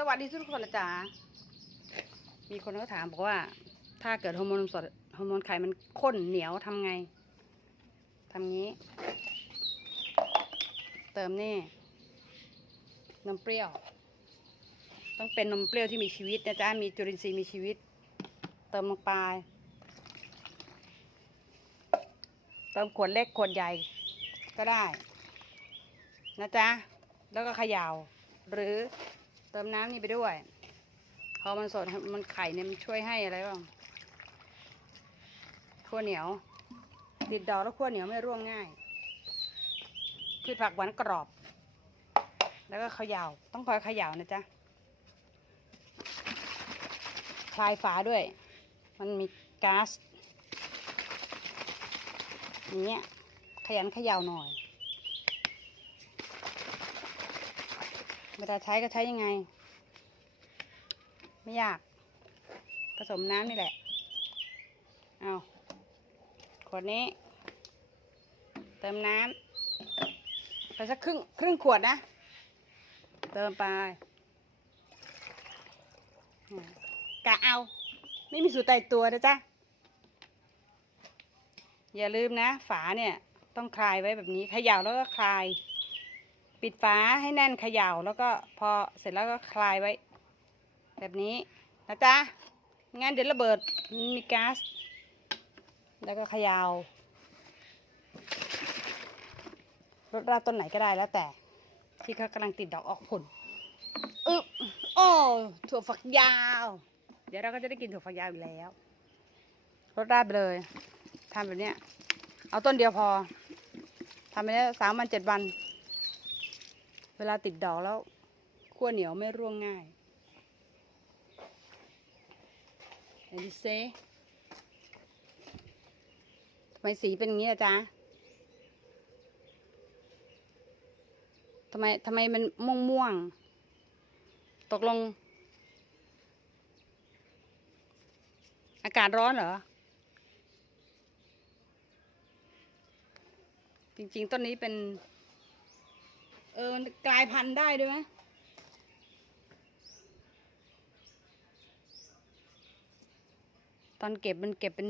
สวัสดีทุกคนนะจ๊ะมีคนก็ถามบอกว่า ถ้าเกิดฮอร์โมนสดฮอร์โมนไข่มันข้นเหนียวทำไงทำงี้ เติมนี่นมเปรี้ยว ต้องเป็นนมเปรี้ยวที่มีชีวิตนะจ๊ะ มีจุลินทรีย์มีชีวิต เติมลงไป เติมขวดเล็กขวดใหญ่ก็ได้ นะจ๊ะ แล้วก็เขยา่าหรือ เติมน้ำนี่ไปด้วย พอมันสดมันไข่เนี่ยมันช่วยให้อะไรบ้างขั้วเหนียว ติดดอกแล้วขั้วเหนียวไม่ร่วงง่าย พืชผักหวานกรอบ แล้วก็เขยา่าต้องคอยเขย่านะจ๊ะคลายฝาด้วย มันมีก๊าซอย่างเงี้ยขยันเขย่าหน่อย เวลาใช้ก็ใช้ยังไง ไม่ยาก ผสมน้ำนี่แหละ เอาขวดนี้ เติมน้ำไปสักครึ่งครึ่งขวดนะ เติมไปกะเอา ไม่มีสูตรตายตัวนะจ๊ะ อย่าลืมนะ ฝาเนี่ย ต้องคลายไว้แบบนี้เขย่าแล้วก็คลาย ปิดฝาให้แน่นเขย่าแล้วก็พอเสร็จแล้วก็คลายไว้ แบบนี้นะจ๊ะงั้นเดี๋ยวระเบิดมีก๊าซแล้วก็เขยาวรดราต้นไหนก็ได้แล้วแต่ ที่เขากำลังติดดอกออกผลอึ๊บโอ้ถั่วฝักยาว เดี๋ยวเราก็จะได้กินถั่วฝักยาวอยู่แล้วรดราไปเลยทำแบบเนี้ยเอาต้นเดียวพอทำไปได้สามวันเจ็ดวัน เวลาติดดอกแล้วขั้วเหนียวไม่ร่วงง่ายเอลิเซ่ทำไมสีเป็นอย่างนี้อะจ๊ะทำไมทำไมมันม่วงม่วงๆตกลง อากาศร้อนเหรอ จริง ๆ ต้นนี้เป็น ออมันกลายพันธุ์ได้ด้วยไหมตอนเก็บมันเก็บเป็น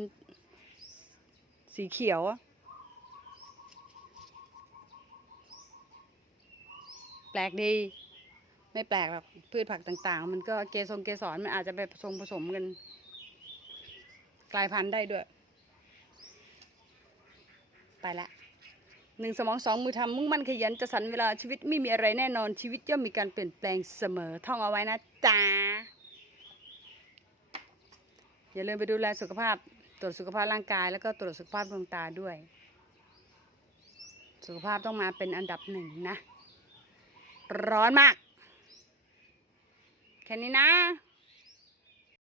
สีเขียวอะแปลกดี ไม่แปลกหรอกพืชผักต่างๆ มันก็เกสรเกสรมันอาจจะไปผสมผสมกัน กลายพันธุ์ได้ด้วย ไปละ หนึ่งสมองสองมือทำมุ่งมั่นขยันจะสรรเวลาชีวิตไม่มีอะไรแน่นอนชีวิตย่อมมีการเปลี่ยนแปลงเสมอท่องเอาไว้นะจ๊ะอย่าลืมไปดูแลสุขภาพ ตรวจสุขภาพร่างกาย แล้วก็ตรวจสุขภาพดวงตาด้วย สุขภาพต้องมาเป็นอันดับหนึ่งนะ ร้อนมาก แค่นี้นะ